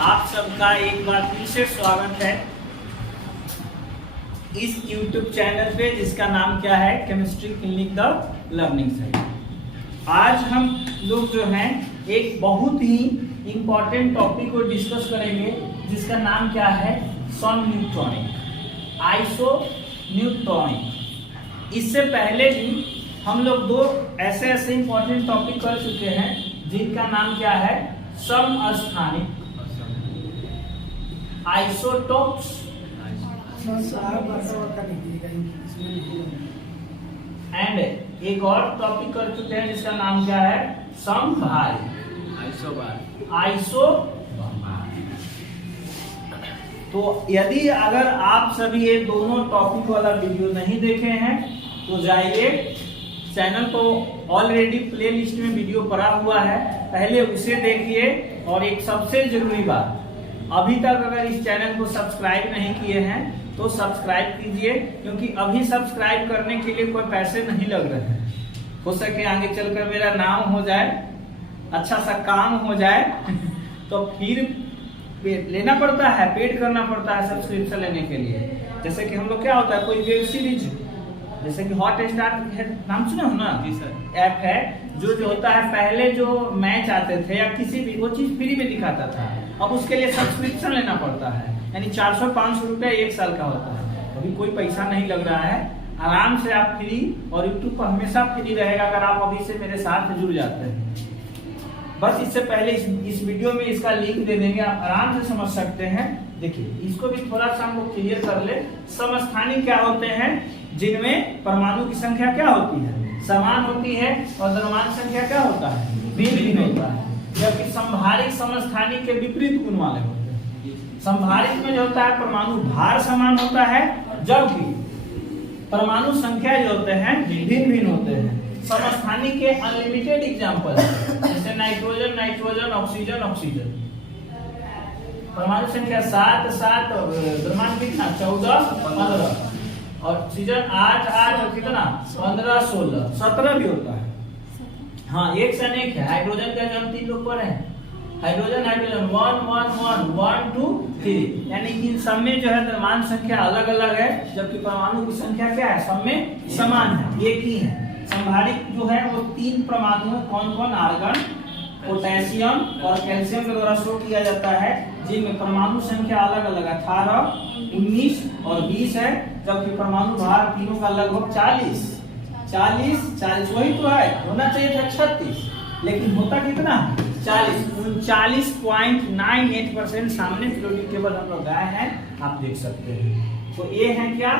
आप सबका एक बार फिर से स्वागत है इस YouTube चैनल पे जिसका नाम क्या है, chemistry clinic the learning site. आज हम लोग जो हैं एक बहुत ही इम्पोर्टेंट टॉपिक को डिस्कस करेंगे जिसका नाम क्या है, समन्यूट्रॉनिक, आइसोन्यूट्रॉनिक। इससे पहले भी हम लोग दो ऐसे इम्पोर्टेंट टॉपिक कर चुके हैं जिनका नाम क्या है, समस्थानिक, आइसोटोप्स एंड एक और टॉपिक कर चुके हैं जिसका नाम क्या है, समभारी, आइसो। तो यदि अगर आप सभी ये दोनों टॉपिक वाला वीडियो नहीं देखे हैं तो जाइए, चैनल को ऑलरेडी प्ले लिस्ट में वीडियो पड़ा हुआ है, पहले उसे देखिए। और एक सबसे जरूरी बात, अभी तक अगर इस चैनल को सब्सक्राइब नहीं किए हैं तो सब्सक्राइब कीजिए, क्योंकि अभी सब्सक्राइब करने के लिए कोई पैसे नहीं लग रहे हैं। हो सके आगे चलकर मेरा नाम हो जाए, अच्छा सा काम हो जाए तो फिर लेना पड़ता है, पेड करना पड़ता है सब्सक्रिप्शन लेने के लिए। जैसे कि हम लोग क्या होता है, कोई वेब सीरीज जैसे कि हॉट स्टार है, नाम सुने हो ना, जी सर, ऐप है जो होता है, पहले जो मैच आते थे या किसी भी वो चीज फ्री में दिखाता था, अब उसके लिए सब्सक्रिप्शन लेना पड़ता है, यानी 400-500 रुपया एक साल का होता है। अभी कोई पैसा नहीं लग रहा है, आराम से आप फ्री, और यूट्यूब पर हमेशा फ्री रहेगा अगर आप अभी से मेरे साथ जुड़ जाते हैं। बस इससे पहले इस वीडियो में इसका लिंक दे देंगे, आप आराम से समझ सकते हैं। देखिए, इसको भी थोड़ा सा हमको क्लियर कर ले। समस्थानिक क्या होते हैं, जिनमें परमाणु की संख्या क्या होती है, समान होती है, और द्रव्यमान संख्या क्या होता है, भिन्न होता है। जबकि समभारिक समस्थानिक के विपरीत गुण वाले होते हैं। समभारिक में जो होता है परमाणु भार समान होता है, जबकि परमाणु संख्या जो होते हैं भिन्न होते हैं। समस्थानिक के अनलिमिटेड एग्जांपल जैसे नाइट्रोजन नाइट्रोजन, ऑक्सीजन ऑक्सीजन। परमाणु संख्या 7 द्रव्यमान कितना, 14 15, और ऑक्सीजन 8 और कितना 15 16 17 भी होता है। हाँ, एक से अनेक है। हाइड्रोजन का जो हम 3 लोग पढ़े हैं, हाइड्रोजन 1 1 1 2 3, यानी इन सब में जो है द्रव्यमान संख्या अलग अलग है, जबकि परमाणु की संख्या क्या है, सब में समान है, एक ही है। समभारिक जो है वो 3 परमाणु कौन कौन, आर्गन, पोटेशियम और कैल्शियम के द्वारा शो किया जाता है, जिनमें परमाणु संख्या अलग अलग 18 19 और 20 है, जबकि परमाणु भार तीनों का लगभग 40 वही तो है, होना चाहिए था 36, लेकिन होता कितना 40, 39.98% सामने पीरियोडिक टेबल हम लोग गए हैं, आप देख सकते हैं। तो ये है क्या,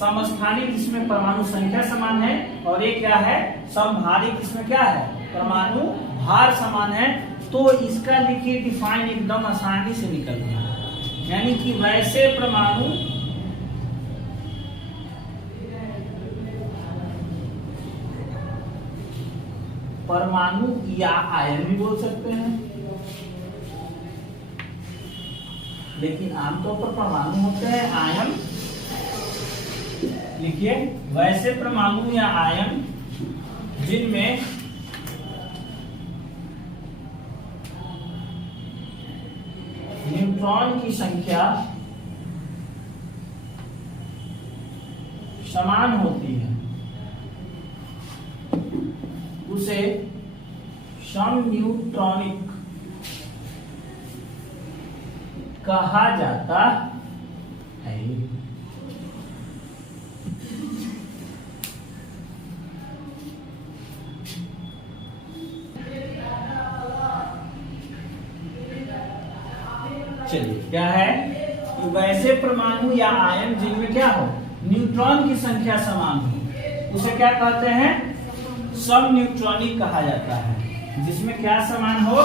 समस्थानिक, जिसमें परमाणु संख्या समान है, और ये क्या है, समभारिक, जिसमें क्या है, परमाणु भार समान है। तो इसका लिखिए डिफाइन, एकदम आसानी से निकल गया, यानी कि वैसे परमाणु या आयन भी बोल सकते हैं, लेकिन आमतौर पर परमाणु होते हैं, आयन। लिखिए, वैसे परमाणु या आयन जिनमें न्यूट्रॉन की संख्या समान होती है, उसे समन्यूट्रॉनिक कहा जाता है। चलिए, क्या है कि वैसे परमाणु या आयन जिनमें क्या हो, न्यूट्रॉन की संख्या समान हो, उसे क्या कहते हैं, समन्यूट्रॉनिक कहा जाता है। जिसमें क्या समान हो,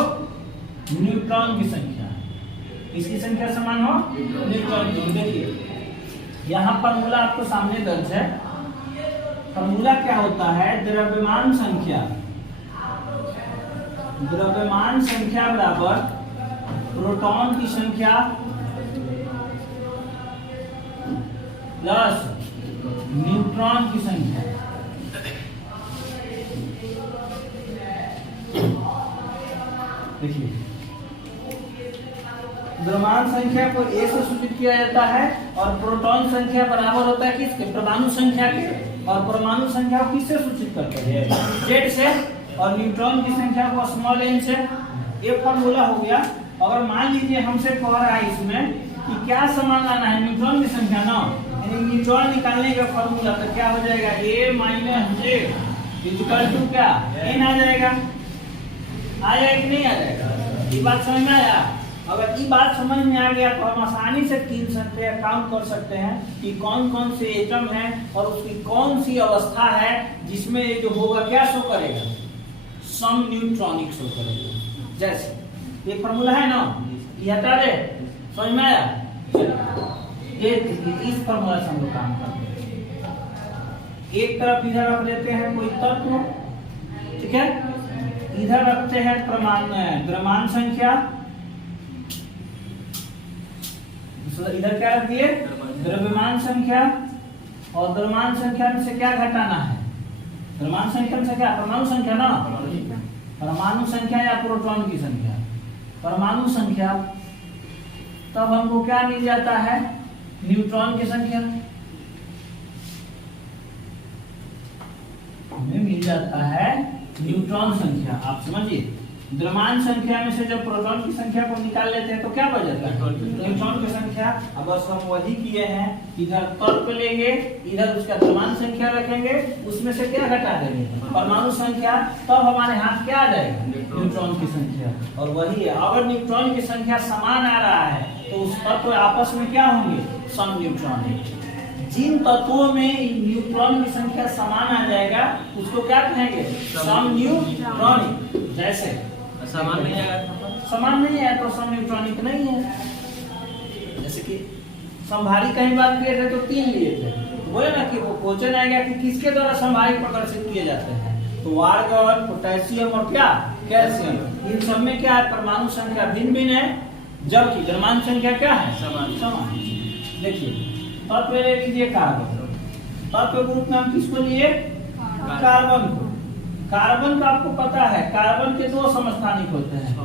न्यूट्रॉन की संख्या, किसकी संख्या समान हो, न्यूट्रॉन की। देखिए, यहाँ फॉर्मूला आपको सामने दर्ज है। फॉर्मूला क्या होता है, द्रव्यमान संख्या बराबर प्रोटॉन की संख्या प्लस न्यूट्रॉन की संख्या। देखिए द्रव्यमान संख्या को A से सूचित किया जाता है और प्रोटॉन संख्या बराबर होता है किसके, परमाणु संख्या के, और परमाणु संख्या को किससे सूचित करते हैं, Z से, और न्यूट्रॉन की संख्या को स्मॉल n से। ये फॉर्मूला हो गया। अगर मान लीजिए हमसे कह रहा है इसमें कि क्या समान लाना है, न्यूट्रॉन की संख्या ना, यानी न्यूट्रॉन निकालने का फॉर्मूला तो क्या हो जाएगा, A minus J equal to क्या, n आ जाएगा। आया कि नहीं आ जाएगा, ये बात समझ में आया। अगर ये बात समझ में आ गया तो हम आसानी से 3 संख्या काउंट कर सकते हैं कि कौन कौन से एटम है और उसकी कौन सी अवस्था है जिसमें ये जो होगा क्या शो करेगा, सम न्यूट्रॉनिक शो करेगा। जैसे ये फॉर्मूला है ना, ये हटा दे, समझ में आया। ये इस फॉर्मूला से हम लोग काम करते हैं। एक तरफ इधर रख देते हैं कोई तत्व, ठीक है, इधर रखते हैं द्रव्यमान संख्या, इधर क्या रख दिए, द्रव्यमान संख्या, और द्रव्यमान संख्या में से क्या घटाना है, द्रव्यमान संख्या में से क्या, परमाणु संख्या ना, परमाणु संख्या या प्रोटॉन की संख्या, परमाणु संख्या, तब हमको क्या मिल जाता है, न्यूट्रॉन की संख्या हमें मिल जाता है, न्यूट्रॉन संख्या। आप समझिए, द्रव्यमान संख्या में से जब प्रोटॉन की संख्या को निकाल लेते हैं तो क्या बच जाता है, न्यूट्रॉन की संख्या। अब बस हम वही किए हैं, इधर तर्क लेंगे, इधर उसका द्रव्यमान संख्या रखेंगे, उसमें से क्या घटा देंगे, परमाणु संख्या, तब हमारे हाथ क्या आ जाएगा, न्यूट्रॉन की संख्या। और वही है, अगर न्यूट्रॉन की संख्या समान आ रहा है तो उस तत्व आपस में क्या होंगे, सम न्यूट्रॉनिक। जिन तत्वों में न्यूट्रॉन की संख्या समान आ जाएगा उसको क्या कहेंगे, सम न्यूट्रॉनिक। जैसे समान नहीं है तो सम न्यूट्रॉनिक नहीं है। जैसे कि समभारी कहीं बात किए थे तो 3 लिए थे, बोले ना कि वो क्वेश्चन आएगा कि किसके द्वारा समभारी प्रदर्शित किए जाते हैं, तो आर्गन, पोटेशियम और क्या, कैल्शियम, इन सब में क्या है, परमाणु संख्या भिन्न भिन्न है, जबकि द्रव्यमान संख्या क्या है, समान। देखिए तत्व ले लीजिए कार्बन, तत्व ग्रुप नाम किसको लिए, कार्बन को। कार्बन का आपको पता है, कार्बन के 2 समस्थानिक होते हैं,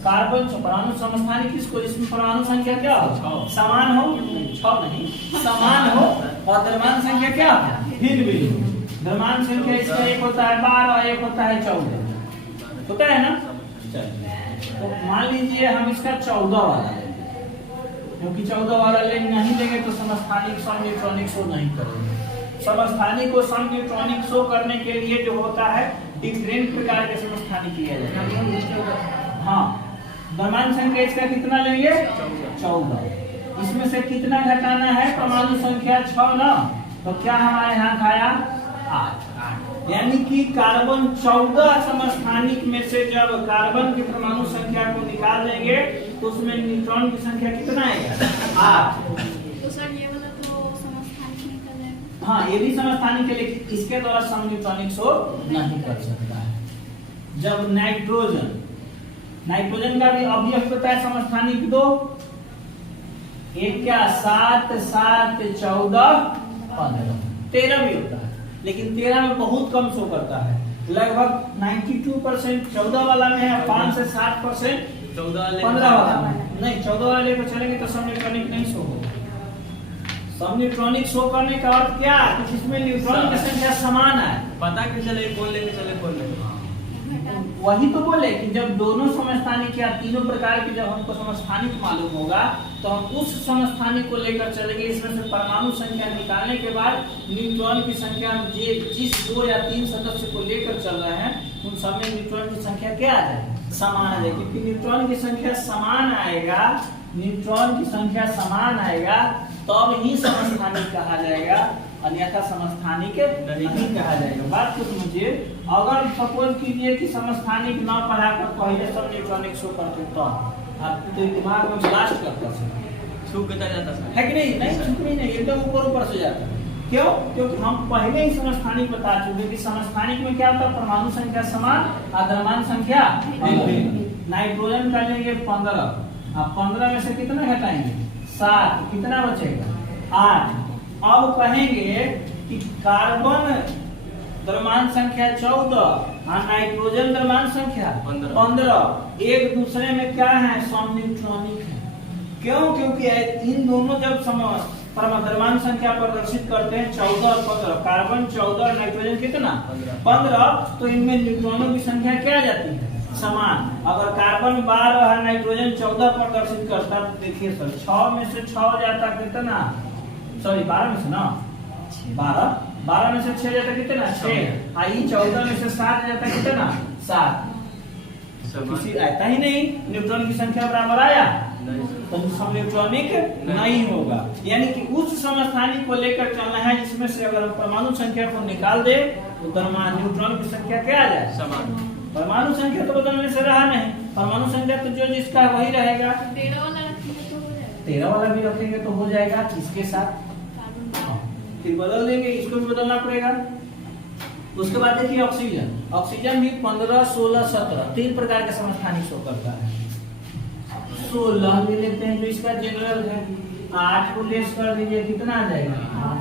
कार्बन परमाणु समस्थानिक किसको, जिसमें परमाणु संख्या क्या हो, समान हो, 6 नहीं, समान हो, और द्रव्यमान संख्या क्या भिन्न भिन्न। द्रव्यमान संख्या इसका एक होता है 12, एक होता है 14, होता है ना। तो मान लीजिए हम इसका 14 वाला लेंगे, क्योंकि 14 वाला नहीं देंगे तो समस्थानिक सम न्यूट्रॉनिक शो नहीं करेंगे। समस्थानिक को सम न्यूट्रॉनिक शो करने के लिए जो होता है डिफरेंट प्रकार के समस्थानिक लिया जाता है। हाँ, द्रव्यमान संख्या इसका कितना लेंगे, 14, इसमें से कितना घटाना है, परमाणु संख्या 6 ना, तो क्या हमारे हाथ आया 8। यानी कि कार्बन 14 समस्थानिक में से जब कार्बन की परमाणु संख्या को निकाल लेंगे तो उसमें न्यूट्रॉन की संख्या कितना आएगा, 8। तो सर ये वाला तो समस्थानिक निकल जाएगा। हाँ, ये भी समस्थानिक है, लेकिन इसके द्वारा सम न्यूट्रॉनिक शो नहीं कर सकता है। जब नाइट्रोजन का भी अवयव होता है समस्थानिक 2, एक क्या 7, 7, 14, 15, 13 भी होता है, लेकिन 13 में बहुत कम शो करता है, लगभग 92% 14 वाला में है, 5 से 7% 15 वाला में नहीं। 14 वाला लेकर चलेंगे तो सम न्यूट्रॉनिक नहीं शो होगा। सम न्यूट्रॉनिक शो करने का अर्थ क्या है, कि जिसमें न्यूट्रॉन की संख्या समान है, पता कि चले कौन लेके चले कौन नहीं। वही तो बोले कि जब दोनों समस्थानिक या तीनों प्रकार की जब हमको समस्थानिक मालूम होगा तो हम उस समस्थानिक को लेकर चलेंगे। इसमें से परमाणु संख्या निकालने के बाद न्यूट्रॉन की संख्या जिस 2 या 3 सदस्य को लेकर चल रहे हैं उन सब में न्यूट्रॉन की संख्या क्या आ जाएगी, समान आ जाएगी। क्योंकि न्यूट्रॉन की संख्या समान आएगा, न्यूट्रॉन की संख्या समान आएगा तब ही समस्थानिक कहा जाएगा, अन्यथा समस्थानिक नहीं कहा जाएगा। बात को समझिए, अगर सपोज कीजिए कि समस्थानिक न पढ़ाकर पहले सब न्यूट्रॉनिक शो करते तो आप तो दिमाग में ब्लास्ट करता जाता है कि नहीं, नहीं एकदम ऊपर से जाता है। क्यों? क्योंकि हम पहले ही समस्थानिक बता चुके कि समस्थानिक में क्या होता है, परमाणु संख्या समान और द्रव्यमान संख्या। नाइट्रोजन का लेंगे 15, आप 15 में से कितना घटाएंगे, 7, कितना बचेगा, 8। अब कहेंगे कि कार्बन द्रव्यमान संख्या 14 और नाइट्रोजन द्रव्यमान संख्या 15, एक दूसरे में क्या है, सम न्यूट्रॉनिक है। क्यों? क्योंकि इन दोनों जब परमाणु संख्या प्रदर्शित करते हैं 14 और 15, कार्बन 14 और नाइट्रोजन कितना 15, तो इनमें न्यूट्रॉनों की संख्या क्या आ जाती है? समान। अगर कार्बन 12 और नाइट्रोजन 14 प्रदर्शित करता तो देखिए सर 6 में से 6 हो जाता कितना, सॉरी 12 में से ना 12 में से 6 जाता कितना 6, आई 14 में से 7 जाता कितना 7। किसी आता ही नहीं, न्यूट्रॉन की संख्या बराबर आया तो सम न्यूट्रॉनिक नहीं होगा। यानी कि उस समस्थानिक को लेकर चलना है जिसमें से अगर हम परमाणु संख्या को निकाल दे तो न्यूट्रॉन की संख्या क्या आ जाए? समान। परमाणु संख्या तो बदलने से रहा नहीं, परमाणु संख्या तो जो जिसका वही रहेगा। 13 वाला रखेंगे तो हो जाएगा, 13 वाला भी रखेंगे तो हो जाएगा। इसके साथ फिर बदल देंगे, इसको भी बदलना पड़ेगा। उसके बाद देखिए ऑक्सीजन, ऑक्सीजन भी 15, 16, 17 तीन प्रकार के समस्थानिक शो करता है। 16 ले लेते हैं जो इसका जनरल है, 8 को लेस कर दीजिए कितना आ जाएगा 8,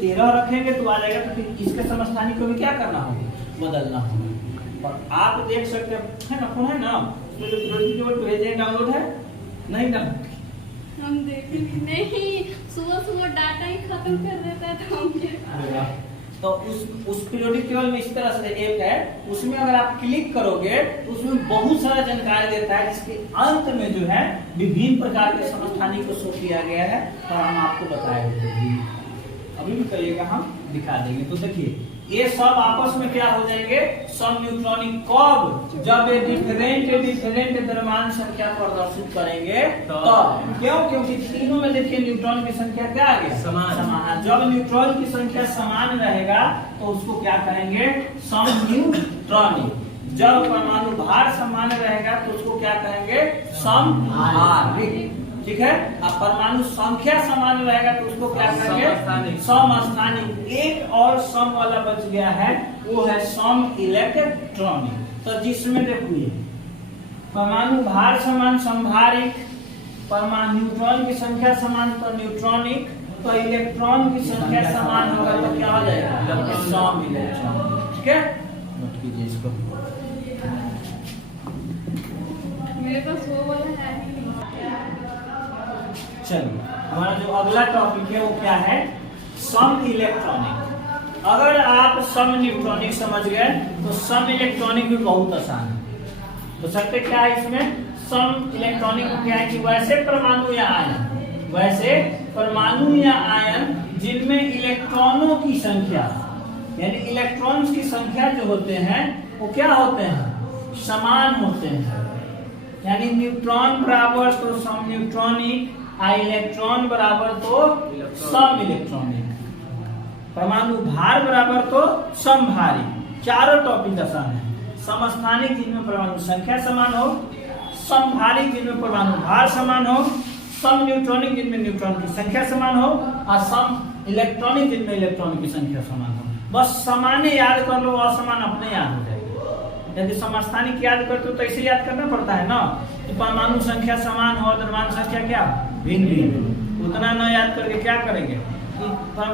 13 रखेंगे तो आ जाएगा। तो फिर इसके समस्थानिक को भी क्या करना होगा? बदलना होगा। और आप देख सकते हैं ना, फोन है ना, उसमें जो प्रोजेक्ट भेजे डाउनलोड है नहीं ना? हम देखेंगे नहीं, सुबह डाटा ही खत्म कर देता है तो हम तो उस पीरियोडिक टेबल में इस तरह से एक है, उसमें अगर आप क्लिक करोगे तो उसमें बहुत सारा जानकारी देता है, जिसके अंत में जो है विभिन्न प्रकार के समस्थानिक को शो किया गया है और हम आपको बताएंगे। अभी भी करिएगा, हम दिखा देंगे। तो देखिए ये सब आपस में क्या हो जाएंगे? सम न्यूट्रॉनिक। कब? जब ये डिफरेंट द्रव्यमान संख्या प्रदर्शित करेंगे तब। क्यों? क्योंकि तीनों में देखिए न्यूट्रॉन की संख्या क्या आ गई? समान। जब न्यूट्रॉन की संख्या समान रहेगा तो उसको क्या कहेंगे? सम न्यूट्रॉनिक। जब परमाणु भार समान रहेगा तो उसको क्या कहेंगे? समहारिक। ठीक है। अब परमाणु संख्या समान रहेगा तो उसको क्या कहेंगे? समस्थानिक। एक और सम वाला बच गया है, वो है सम इलेक्ट्रॉनिक। तो जिसमें देखिए परमाणु भार समान समभारिक, परमाणु न्यूट्रॉन की संख्या समान तो न्यूट्रॉनिक, तो इलेक्ट्रॉन की संख्या समान होगा तो क्या हो जाएगा? सम इलेक्ट्रॉनिक। ठीक है, नोट कीजिए इसको। मेरे पास वो वाला है। चलिए हमारा जो अगला टॉपिक है वो क्या है? सम इलेक्ट्रॉनिक। अगर आप सम न्यूट्रॉनिक समझ गए तो सम इलेक्ट्रॉनिक भी बहुत आसान है। तो सकते क्या है इसमें? सम इलेक्ट्रॉनिक में क्या है कि वैसे परमाणु या आयन जिनमें इलेक्ट्रॉनों की संख्या, यानी इलेक्ट्रॉन्स की संख्या जो होते हैं वो क्या होते हैं? समान होते हैं। यानी न्यूट्रॉन बराबर तो सम न्यूट्रॉनिक, इलेक्ट्रॉन बराबर तो सम इलेक्ट्रॉनिक, परमाणु भार बराबर तो समभारी। चारों टॉपिक आसान है। समस्थानिक जिनमें परमाणु संख्या समान हो, समभारी जिनमें परमाणु भार समान हो, सम न्यूट्रॉनिक जिनमें न्यूट्रॉन की संख्या समान हो, और सम इलेक्ट्रॉनिक जिनमें इलेक्ट्रॉन की संख्या समान हो। बस समाने याद कर लो, असमान अपने याद हो जाएगी। यदि समस्थानिक याद करते हो तो ऐसे याद करना पड़ता है ना कि परमाणु संख्या समान हो, द्रव्यमान संख्या क्या भिन्न भिन्न। उतना न याद करके क्या करेंगे?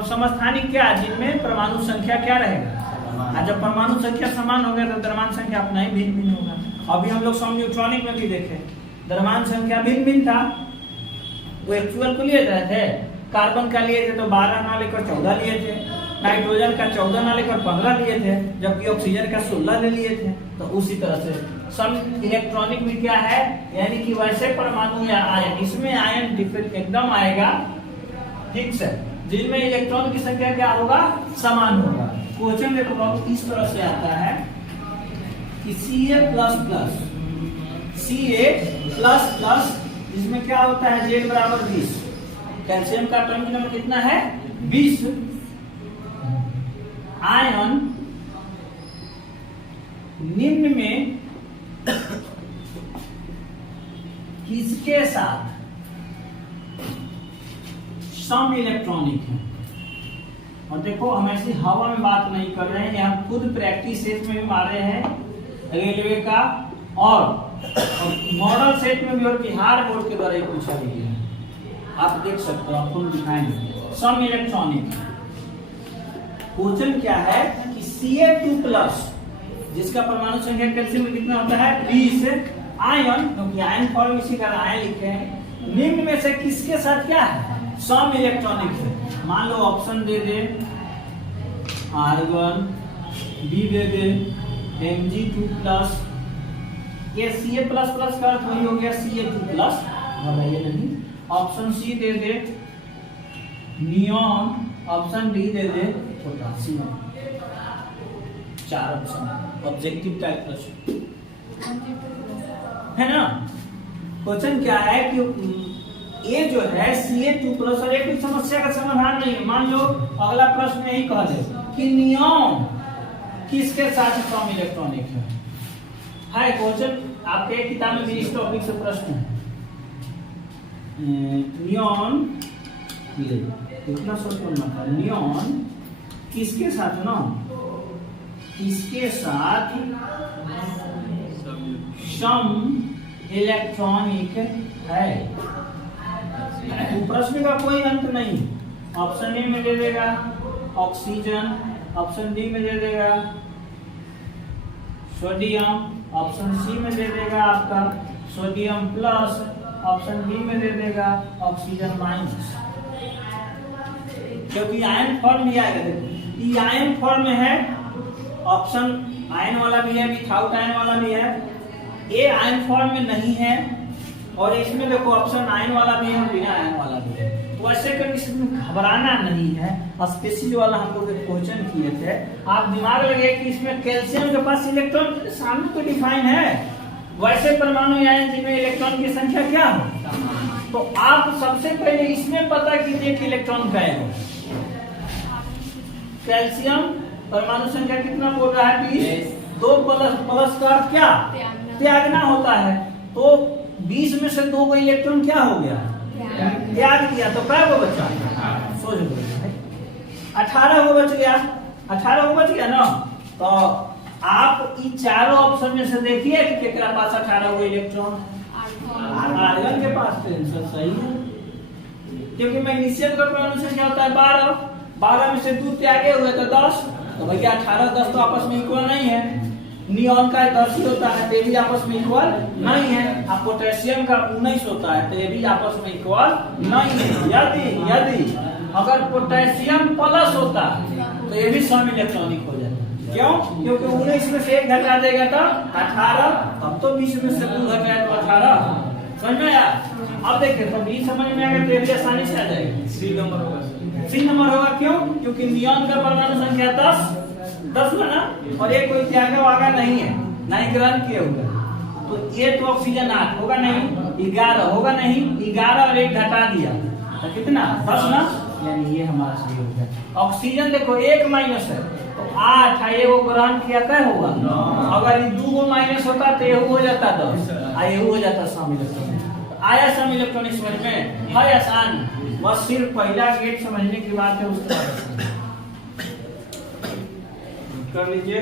समस्थानिक क्या? जिनमें परमाणु संख्या क्या रहेगा? जब परमाणु संख्या समान हो गया तो द्रव्यमान संख्या अपना ही भिन्न भिन्न होगा। अभी हम लोग सम न्यूट्रॉनिक में भी देखे, द्रव्यमान संख्या भिन्न भिन्न था। वो एक्चुअल को लिए रहे थे, कार्बन का लिए थे तो 12 ना लेकर 14 लिए थे, नाइट्रोजन का 14 ना लेकर 15 लिए थे, जबकि ऑक्सीजन का 16 ले लिए थे। तो उसी तरह से सम इलेक्ट्रॉनिक में क्या है? यानी कि वैसे परमाणु या आयन, इसमें आयन डिफरेंट एकदम आएगा, ठीक से, जिनमें इलेक्ट्रॉन की संख्या क्या होगा? समान होगा। क्वेश्चन में प्रॉब्लम इस तरह से आता है कि Ca++, इसमें क्या होता है? Z बराबर 20। कैल्शियम का एटॉमिक नंबर कितना है? 20। आयन निम्न में किसके साथ सम इलेक्ट्रॉनिक है? और देखो हम ऐसी हवा में बात नहीं कर रहे हैं, यहाँ खुद प्रैक्टिस सेट में भी मारे हैं रेलवे का, और मॉडल सेट में भी और बिहार बोर्ड के द्वारा ही पूछा गया है। आप देख सकते हो, आपको दिखाएंगे सम इलेक्ट्रॉनिक। क्वेश्चन क्या है कि Ca2+, जिसका परमाणु संख्या कैल्शियम में कितना होता है? 20। आयन, क्योंकि आयन फॉर्म इसी का आयन लिखे हैं, निम्न में से किसके साथ क्या है, सम इलेक्ट्रॉनिक है। मान लो ऑप्शन दे दे आर्गन, बी दे दे Mg2+, ये Ca++ का अर्थ वही हो गया Ca2+, घबराइए नहीं। ऑप्शन सी दे दे नियॉन, ऑप्शन डी दे दे पोटेशियम। 4 ऑप्शन ऑब्जेक्टिव टाइप प्रश्न है ना। क्वेश्चन क्या है कि ये जो है Ca2+ और एक समस्या का समाधान नहीं है। मान लो अगला प्रश्न यही कह दे कि नियॉन किसके साथ सम इलेक्ट्रॉनिक है क्वेश्चन आपके किताब में भी इस टॉपिक से प्रश्न है। नियॉन इतना सोच करना था, नियॉन किसके साथ ना, किसके साथ सम इलेक्ट्रॉनिक है। प्रश्न का कोई अंत नहीं। ऑप्शन ए में दे देगा ऑक्सीजन, ऑप्शन डी में दे देगा सोडियम, ऑप्शन सी में दे देगा आपका सोडियम प्लस, ऑप्शन डी में दे देगा ऑक्सीजन माइनस। क्योंकि आयन फॉर्म भी आएगा, देखो ये आयन फॉर्म में है, ऑप्शन आयन वाला भी है, विथआउट आयन वाला भी है। ये आयन फॉर्म में नहीं है और इसमें देखो ऑप्शन आयन वाला भी है और बिना आयन वाला भी है। तो ऐसे कंडीशन में घबराना नहीं है। स्पेशल वाला हम लोग क्वेश्चन किए थे, आप दिमाग लगे कि इसमें कैल्शियम के पास इलेक्ट्रॉन सामने तो डिफाइन है, वैसे परमाणु आयन जिनमें इलेक्ट्रॉन की संख्या क्या हो, तो आप सबसे पहले इसमें पता कीजिए कि इलेक्ट्रॉन क्या है। कैल्शियम परमाणु संख्या कितना बोल रहा है, 20। 2 प्लस का अर्थ क्या, त्यागना होता है। तो 20 में से 2 को इलेक्ट्रॉन क्या हो गया, त्याग दिया, तो क्या को बचा, सोच लो 18 को बच गया, 18 को बच गया ना। तो आप इन चारों ऑप्शन में से देखिए कि केकरा पास 18 को इलेक्ट्रॉन, आर्गन के पास। तो आंसर सही है, क्योंकि मैग्नीशियम का परमाणु संख्या होता है 12, 12 में से 2 त्यागे हुए तो 10, तो भैया 18 10 तो आपस में इक्वल नहीं है। नियॉन का 10 ही होता है तो ये भी आपस में इक्वल नहीं है। अब पोटेशियम का 19 होता है तो ये भी आपस में इक्वल नहीं है। यदि अगर पोटेशियम प्लस होता तो ये भी सम इलेक्ट्रॉनिक हो जाता। क्यों, क्योंकि 19 में से 1 घटा देगा तो 18, तब तो 20 में से 2 घटाए तो 18। समझ में आया। अब देखिए तो 20 समझ में आएगा तो ये भी आसानी से आ जाएगा। सी नंबर होगा, सी नंबर होगा। क्यों, क्योंकि नियॉन का परमाणु संख्या 10 में ना, और ये कोई त्यागा वागा नहीं है, ना ही ग्रहण किए हुए। तो ये तो ऑक्सीजन 8 होगा नहीं, 11 होगा नहीं, 11 और 1 घटा दिया तो कितना 10 ना, यानी ये हमारा सही हो गया। ऑक्सीजन देखो 1 माइनस है तो 8 है, ये वो ग्रहण किया क्या होगा, अगर ये 2 माइनस होता तो ये हो जाता 10, ये हो जाता सम इलेक्ट्रॉनिक। आया सम इलेक्ट्रॉनिक समझ में, है आसान, बस सिर्फ पहला गेट समझने की बात है, उसके बाद कर लीजिए।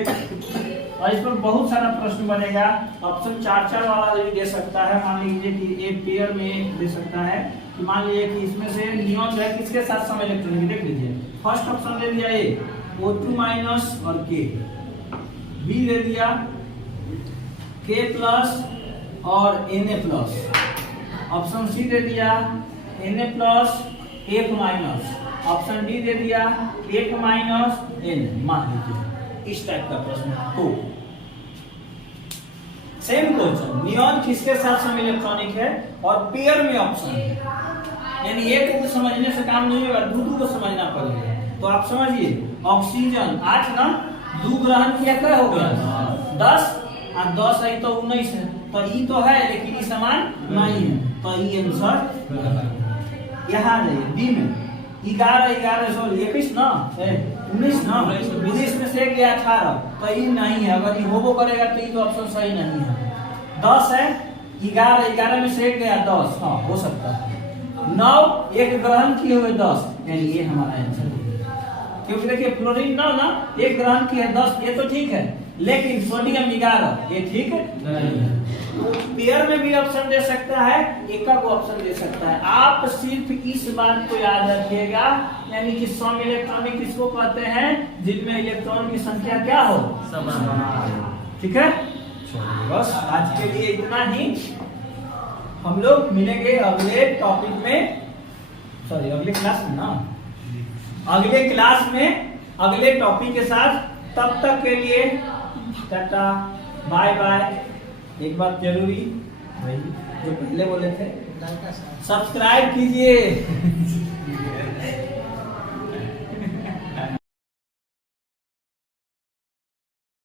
और इस पर बहुत सारा प्रश्न बनेगा। ऑप्शन 4 वाला भी दे सकता है। मान लीजिए कि एक पेयर में दे सकता है कि मान लीजिए कि इसमें से नियॉन है किसके साथ सम इलेक्ट्रॉनिक, देख लीजिए। फर्स्ट ऑप्शन दे दिया ए O2 माइनस और K, बी दे दिया K प्लस और Na प्लस, ऑप्शन सी दे दिया Na plus F minus, option D दे दिया F माइनस N। मान लीजिए इस टाइप का प्रश्न। तो सेम क्वेश्चन, नियॉन किसके साथ सम इलेक्ट्रॉनिक है और पेयर में ऑप्शन है, यानी एक को समझने से काम नहीं होगा, 2 को समझना पड़ेगा। तो आप समझिए ऑक्सीजन 8 ना, 2 ग्रहण किया क्या हो गया 10, और 10 है तो 19 है, तो ई तो है लेकिन ई समान नहीं है, तो ई आंसर यहाँ जाइए डी में। 21 ना 19 ना, 19 में से 1 गया 18, तो ये नहीं है। अगर ये होबो करेगा तो ये तो ऑप्शन सही नहीं है। 10 है, 11 में से 1 गया 10, हाँ हो सकता है। 9 1 ग्रहण किए हुए 10, यानी ये हमारा आंसर है। क्योंकि देखिए फ्लोरीन ना 1 ग्रहण किया 10, ये तो ठीक है, लेकिन सोडियम 11 ये ठीक है नहीं है। तो पेयर में भी ऑप्शन दे सकता है, एका को ऑप्शन दे सकता है। आप सिर्फ इस बात को याद रखिएगा, यानी कि सम इलेक्ट्रॉनिक किसको कहते हैं, जिनमें इलेक्ट्रॉन की संख्या क्या हो, समान। ठीक है, बस आज के लिए इतना ही। हम लोग मिलेंगे अगले टॉपिक में, सॉरी अगले क्लास में ना, अगले क्लास में अगले टॉपिक के साथ। तब तक के लिए टाटा बाय बाय। एक बात जरूरी भाई जो पहले बोले थे, सब्सक्राइब कीजिए।